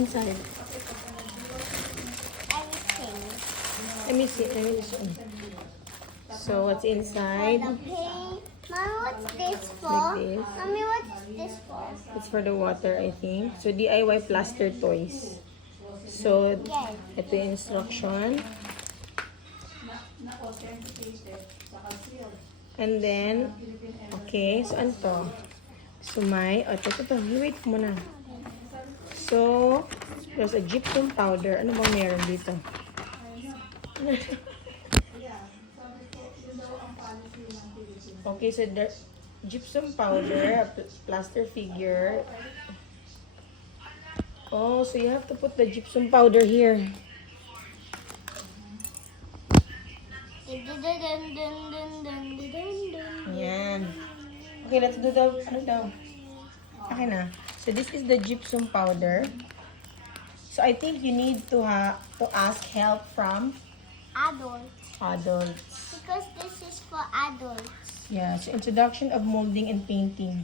inside? Everything. Let me see. Let me just show. So what's inside? The paint. Mommy, what's this for? Like this. Mommy, what's this for? It's for the water, I think. So DIY plaster toys. So Yes. ito yung instruction. And then, okay, so ano to? So may, ito, wait muna. So, there's a gypsum powder. Ano bang meron dito? Okay, so there's gypsum powder, a plaster figure. Oh, so you have to put the gypsum powder here. Ayan. Okay, let's do the, ano daw? Okay na. So this is the gypsum powder. So I think you need to ask help from Adults. adults. Because this is for adults. Yeah, so introduction of molding and painting.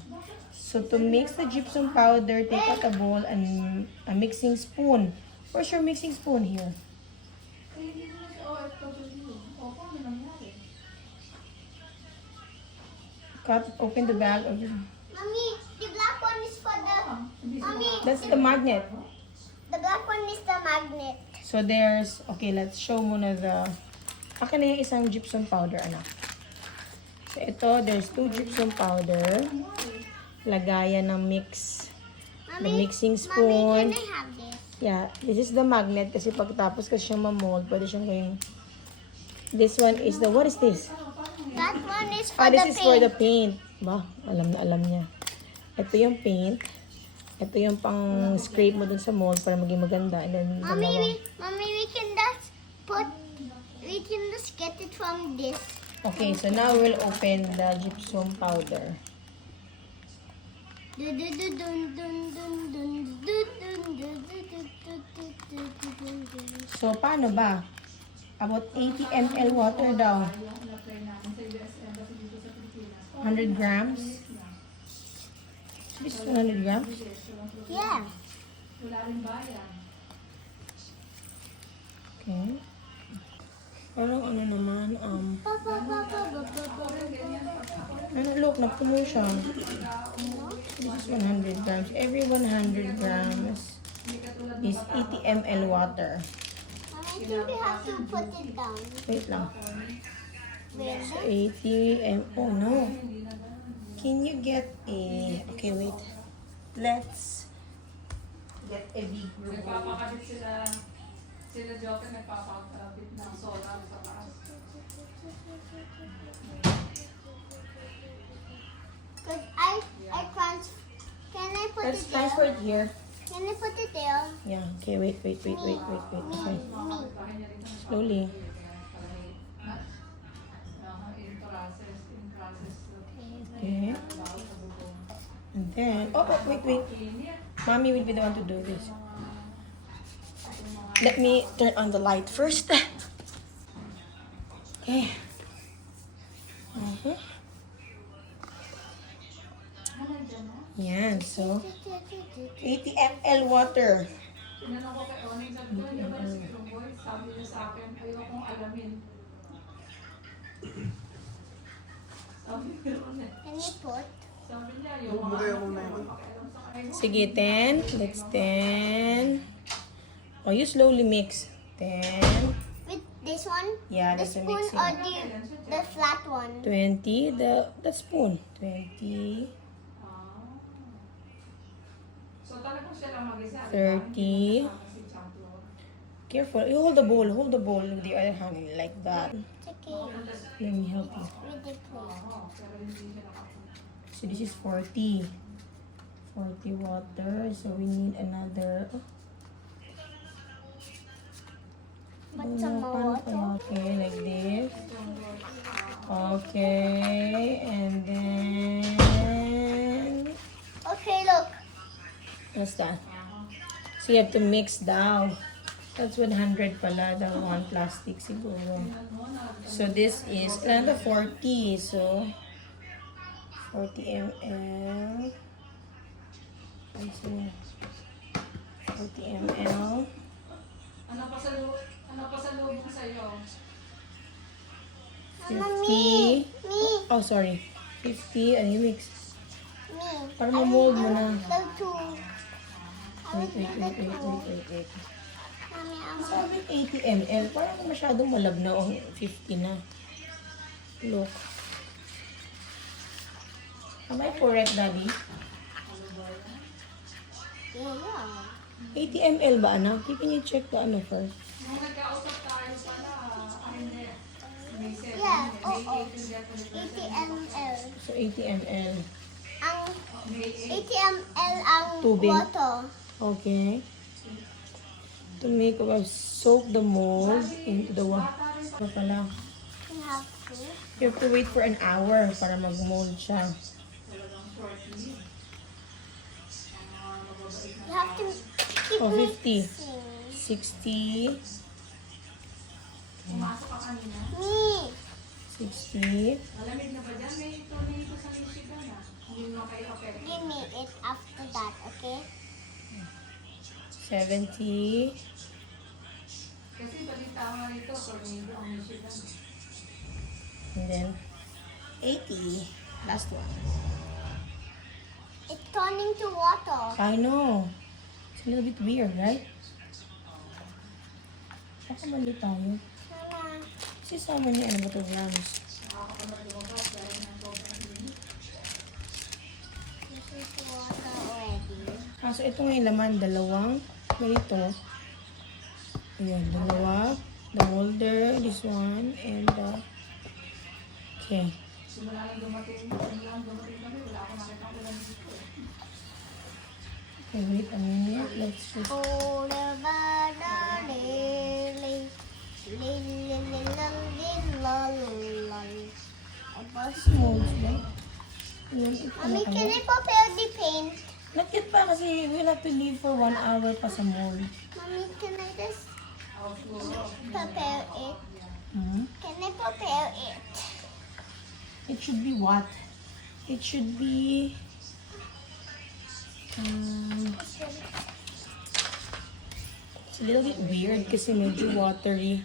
So to mix the gypsum powder, take out a bowl and a mixing spoon. Where's your mixing spoon here? Open the bag of the... Mommy, the black one is for the... Mommy, That's the magnet. the black one is the magnet. So there's... Okay, let's show muna the... Akin na yung isang gypsum powder, anak. So ito, there's 2 gypsum powder. Lagayan ng mix. The mixing Mommy, spoon. can I have this? Yeah, this is the magnet kasi pagkatapos kasi siyang ma-mold, pwede siyang gawing... This one is the... What is this? That one is for This the is paint. for the paint. Ba, alam na alam niya. Ito yung paint. Ito yung pang scrape mo dun sa mold para maging maganda. And then, Mommy, we can just put... We can just get it from this. Okay, so now we'll open the gypsum powder. So, paano ba? About 80 ml water daw. 100 grams. This is 100 grams. Yeah. Okay. Parang ano naman, look, napuno siya. This is 100 grams. Every 100 grams is 80 ml water. I think we have to put it down. Wait lang. Where? So 80 oh no. Can you get a, okay wait. Let's get a big group. Nagpapakabit sila Joker nagpapakabit ng solar sa taas. Cause I can't. Can I put Let's it transfer there? it here. Can I put it there? Yeah, okay, wait. Okay. Me. Slowly. In process. Okay. And then, oh, wait. Mommy will be the one to do this. Let me turn on the light first. Okay. Yan, so 80 ml water. Tinanong ko kay Oning, sabi ko, yung ba si Boy, sabi niya sa akin, ayokong alamin. Sabi ko rin. Can you put? Sabi niya, ayokong alamin. Sige, 10. Let's 10. Oh, you slowly mix. 10, With this one? Yeah, The that's a spoon mixing. or the flat one? 20, the spoon. 20, So talagang siya lang mag-isa. 30. Careful. You hold the bowl. Hold the bowl with the other hand like that. It's okay. Let me help you. With the plate. So this is 40. 40 water. So we need another. Put some more water. Okay, like this. Okay, and then Okay, look. what's that? So you have to mix down. That's 100 pala, the one plastic siguro. So this is another 40. So 40 ml. 40 ml. Ano pa sa loob mo sa'yo? 50. Me. Oh, sorry. 50. Ano yung mix? Me. Para ma-mold mo na. The two. Wait. Mommy, I want Sabi 80 ml. Parang masyadong malab na. O 50 na. Look. Am I correct, Daddy? yeah. 80 ml ba, anak? Can you check the ano first? Nung nagkausap tayo pala, hindi. May 7, Yeah, may 8 oo. yung definite. 80 ml. So, 80 ml. Ang May 80 ml ang Tubig. water. Okay. To make soak the mold into the water. Ano pala? You have to. You have to wait for an hour para mag-mold siya. You have to keep Oh, 50. mixing. 60. Pumasok ka kanina. Me. 60. Malamig na ba dyan? May tornado sa Michigan ah. Hindi mo kayo affect. Give me it after that, okay? 70. Kasi balita nga nito, tornado ang Michigan. And then, 80. Last one. It's turning to water. I know. It's a little bit weird, right? Baka mali tayo. Mama. Kasi sama niya, ano ba ito, grams? This is water already. So ito nga yung laman, dalawang ganito. Ayan, dalawa. The molder, this one, and okay. Simula lang dumating kami, wala akong nakita ko lang dito. Okay, wait a minute. Let's just... Oh, the banana lily. Lily, molds ba? Ayan, ito na Mommy, can kaya. I prepare the paint? Not yet pa kasi we'll have to leave for 1 hour pa sa mold. Mommy, can I just prepare it? Hmm? Can I prepare it? It should be what? It should be... it's a little bit weird kasi medyo watery.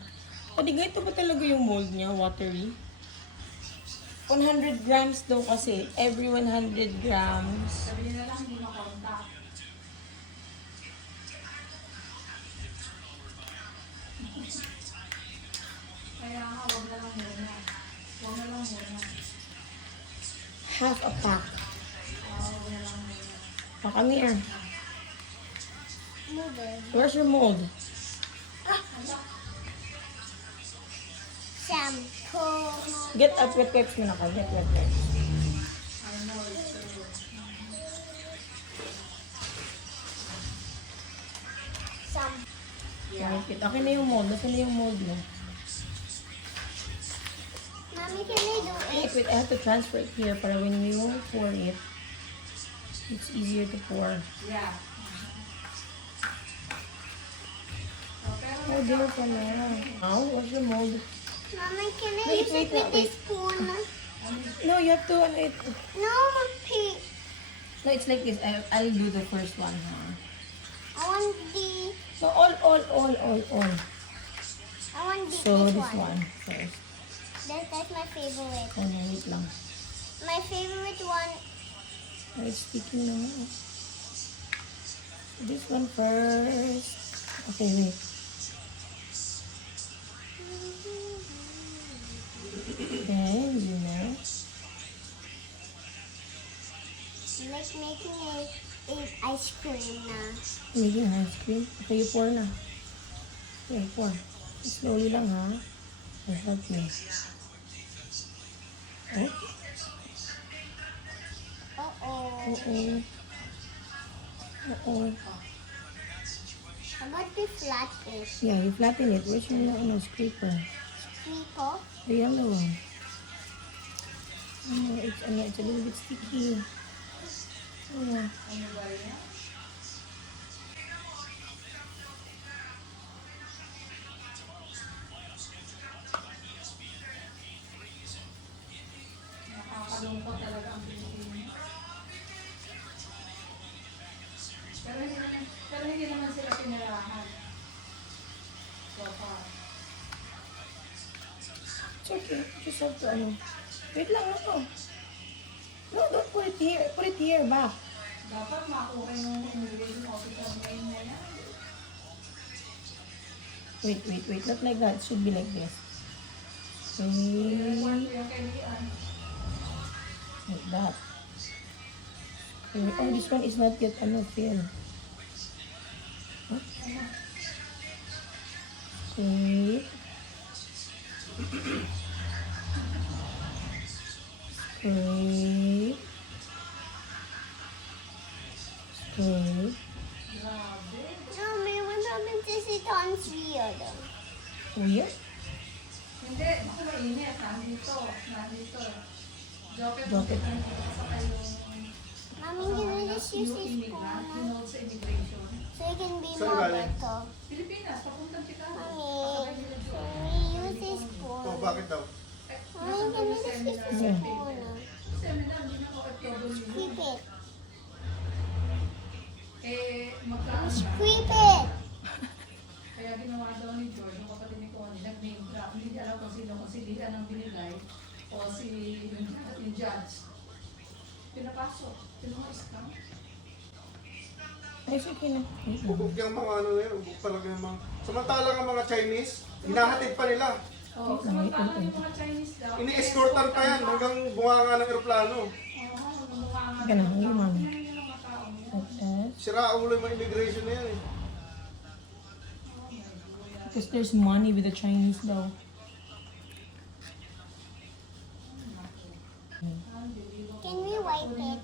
Pwede ganito ba talaga yung mold niya? Watery? 100 grams daw kasi. Every 100 grams. Sabi nila lang hindi makontak. Kaya nga, wag na lang muna. Wag na lang muna. Half a pack. Wag na lang muna. Oh, come here. Move it. Where's your mold? Shampoo. Get up, wet wipes mo na ka. Get wet wipes. Some. Make it. Okay na yung mold. Nasaan na yung mold mo? Mommy, can I do Wait, it? wait. I have to transfer it here para when you pour it, it's easier to pour. Yeah. Oh, there pala. Now, what's the mold? Mommy, can I Wait, use wait it with na, this wait. spoon? No, you have to, No, Pete. no, it's like this. I'll do the first one, huh? I want the. So, all. I want the, So, this this one. one first. That's my favorite. Oh, no, wait lang. My favorite one. Oh, it's sticking na. This one first. Okay, wait. Then, you know. Like making a ice cream na. Making ice cream. Okay, you pour na. Okay, pour. Slowly lang, ha? I'll help you. Oh, Uh-oh. oo. Oo. How about the flat it? Yeah, you flatten it. Where's your scraper? Nico? The yellow one. It's a little bit sticky. Oh. Nakakalungkot talaga ang Pilipinas. Pero hindi naman sila okay. Just have to, ano. Wait lang, ano. No, don't put it here. Put it here, back. Dapat makuha yung immigration officer ngayon na yan. Wait. Not like that. It should be like this. Okay. Yung kay Lian. Like that. Okay. Oh, this one is not yet, ano, filled. Huh? Okay. Okay. Okay. Mommy, what happened to sit on weird? Weird? Hindi, ako mainit. Nandito. Joke Joke. Saka yung Mommy, can I just use new this immigrant, spoon? yung sa immigration. So it can be Saan more galing? better. Pilipinas, papuntang Chicago. Mommy, can we use this spoon? Oh, bakit daw? Mommy, can we just use this Yeah. spoon? Seminar, hindi na OFW. Sweep it. Magkaan ba? Sweep it. Kaya ginawa daw ni George, yung kapatid ni Connie, nag-name drop. Hindi niya alam kung si Lian ang binigay o si yung judge. Pinapasok. Pinuhas ka. Ay, okay na. Wait lang. Bubog yung mga ano na yun, bubog talaga yung mga... Samantalang ang mga Chinese, hinahatid pa nila. Samantala yung mga Chinese daw. Ini-escortan pa yan hanggang bunganga ng eroplano. Teka na, hindi mami. Yan yung mga tao mo. Like that. Sira ulo yung mga immigration na yan eh. Because there's money with the Chinese though. Can we wipe it?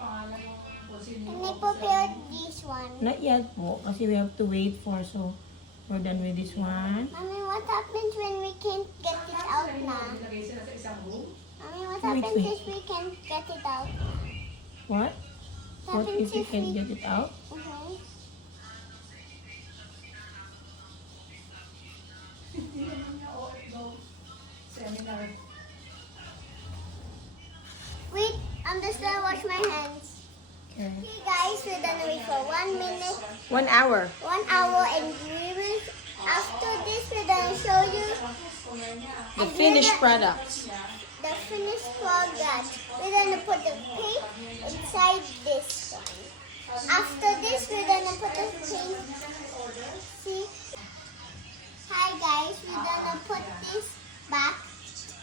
Can I prepare this one? Not yet po, kasi we have to wait for, so we're done with this one. Mommy, what happens when we can't get it out now? Nilagay sila sa isang room. Mommy, what Wait, happens wait. if we can't get it out? What? What if you can't get it out? Okay. Hindi naman niya OFW seminar. Wait, I'm just gonna wash my hands. Okay. Okay, guys, we're gonna wait for 1 minute, 1 hour. 1 hour, and we will. After this, we're gonna show you The finished product. the finished product. We're gonna put the paint inside this one. After this, we're gonna put the paint. See? Hi, guys. We're gonna put this back.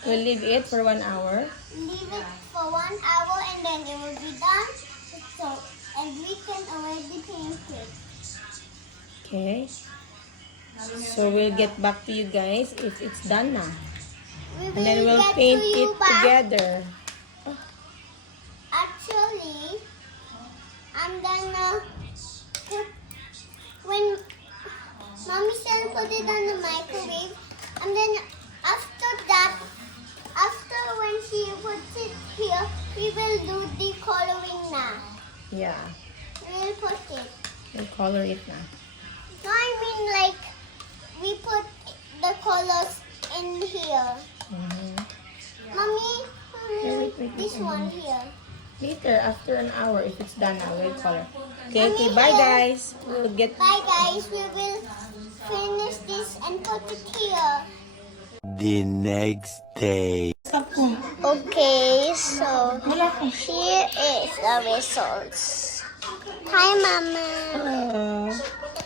We'll leave it for 1 hour. Leave it for 1 hour, and then it will be done. So, and we can already paint it. Okay. So we'll get back to you guys if it's done now. We will And then we'll get paint to you it back. together. Actually, I'm gonna put when Mommy said put it on the microwave, and then after that, after when she puts it here, we will do the coloring now. Yeah. We'll put it. We'll color it now. No, I mean like we put the colors in here. Mhm. Mommy, Yeah, wait, this one here. Later, after an hour, if it's done now, we'll color. Okay, bye guys. We'll get... Bye guys, we will finish this and put it here. The next day. Stop ko. Okay, so Wala ko. here is the results. Hi, Mama.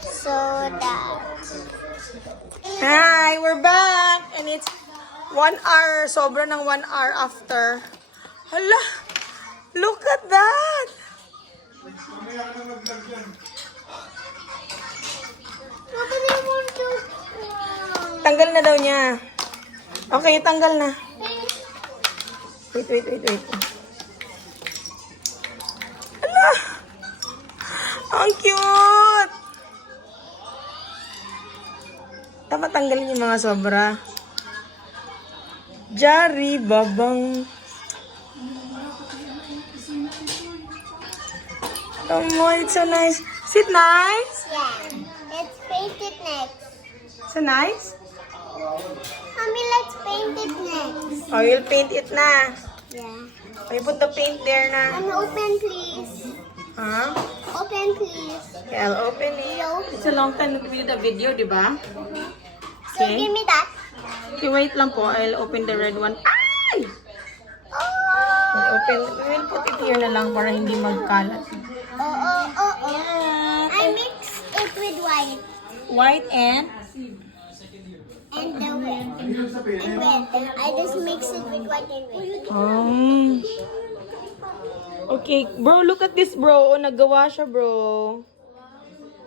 So that. Hi, we're back. And it's 1 hour. Sobra ng 1 hour after. Hala! Look at that! Mamaya ka nang nag-vlog yan. What do you want to? Tanggal na daw niya. Okay, tanggal na. Wait. Hala! Ang cute! Dapat tanggalin yung mga sobra. Jari, babang. Oh my, it's so nice. Is it nice? Yeah, let's paint it next. So nice? Mommy, let's paint it next. Oh, you'll paint it na. Yeah. Oh, you put the paint there na. And open, please. Huh? Open, please. Okay, I'll open it. It's a long time na we did the video, di ba? So Okay. give me that. Okay, wait lang po. I'll open the red one. Ay! We'll put it here na lang para hindi magkalat. I mix it with white White and? and the red. And red. I just mix it with white and red. Okay, bro, look at this, bro. Oh, nagawa siya, bro.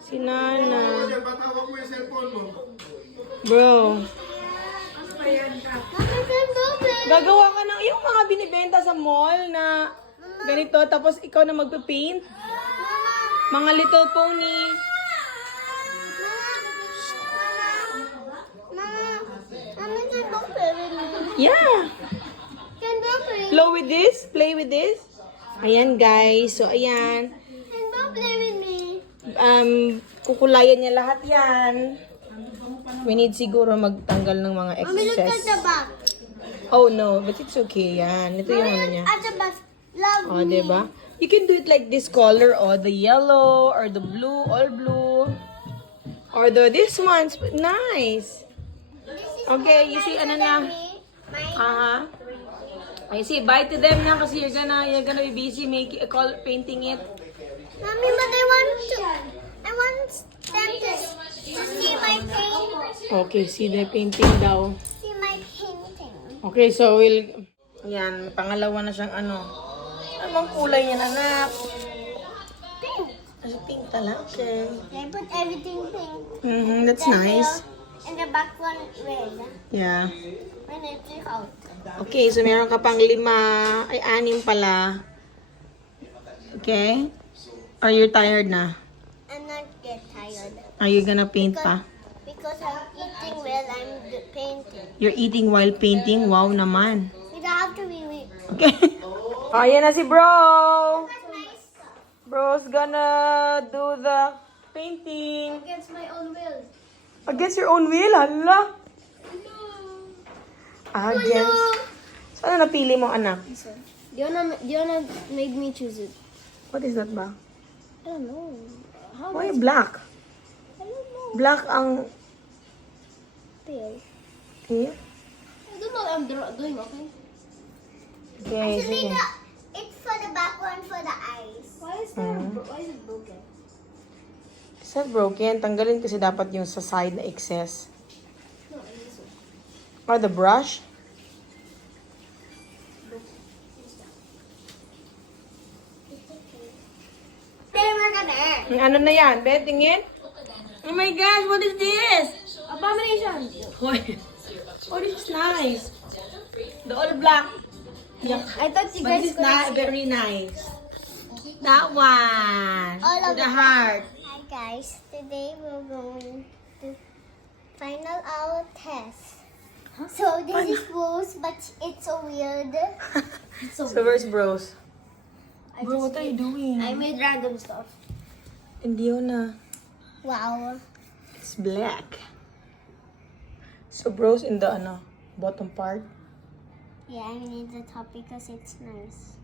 Si Nana. Yan, ba't hawak mo yung cellphone mo? Bro. Mama, Gagawa ka ng yung mga binibenta sa mall na ganito, tapos ikaw na magpe-paint. Mga little pony. can go play with me. Yeah. Can go play. Play with this. Play with this. Ayan, guys. So, ayan. Can go play with me. Kukulayan niya lahat yan. We need siguro magtanggal ng mga Mommy, look at the excess. back. Oh, no. But it's okay. Yan. Ito yung ano niya. At the back. Love Oh, me. diba? You can do it like this color, or the yellow, or the blue, all blue. Or this one's nice. Okay, you see, ano na? My I see, bye to them na kasi you're gonna be busy painting it. Mommy, but I want them to see my paint. Okay, see the painting daw. See my painting. Okay, so yan, pangalawa na siyang ano. Ano bang kulay niya, anak? Pink. Kasi pink talaga. Okay. I put everything pink. That's nice. And the back one red. Yeah. When I take out. Okay, so meron ka pang 5, ay 6 pala. Okay? Are you tired na? I'm not get tired. Are you gonna paint pa? Because I'm eating while I'm painting. You're eating while painting? Wow naman. You don't have to be weak. Okay. Ayan na si bro. That's nice. Bro's gonna do the painting. Against my own will. Against your own will, hala. Against. So, ano napili mo, anak? Diona made me choose it. What is that ba? I don't know. How Why black? I don't know. Black ang... Tail. Here? I don't know what I'm doing, okay? Okay, sige. It's for the back one for the eyes. Why is it broken? It's not broken. Tanggalin kasi dapat yung sa side na excess. No, this one. Or the brush. There, we're gonna. Ano na yan? Be, tingin? Oh my gosh, what is this? Abomination. Hoy. Oh, this is nice. The all black. Yeah. I thought you But guys this is not very nice. That one. All of the it. heart. Hi guys, today we're going to final our test. So this is Rose, but it's so weird. So where's bros? Bro, what are you doing? I made random stuff. Hindi yun na. Wow. It's black. So bros in the bottom part. Yeah, I need the top because it's nice.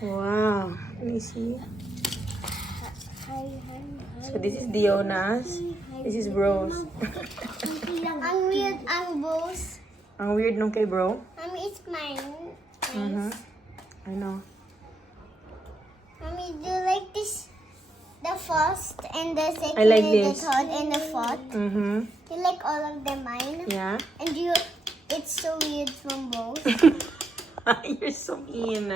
Wow. Let me see. Hi. So this is Diona's. This is bros. Ang weird, ang Rose. Ang weird nung kay bro. Mommy, it's mine. Mhm. I know. Mommy, do you like this? The first and the second I like and the this. third and the fourth. Mhm. You like all of them mine? Yeah. And it's so weird from both. You're so mean.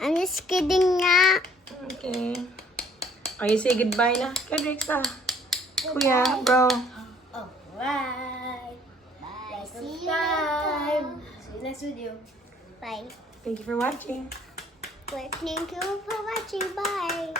I'm just kidding nga. Okay. Oh, you say goodbye na? Kedrix Kuya, bro. Alright. Bye. See you next time. See you next video. Bye. Thank you for watching. Thank you for watching. Bye.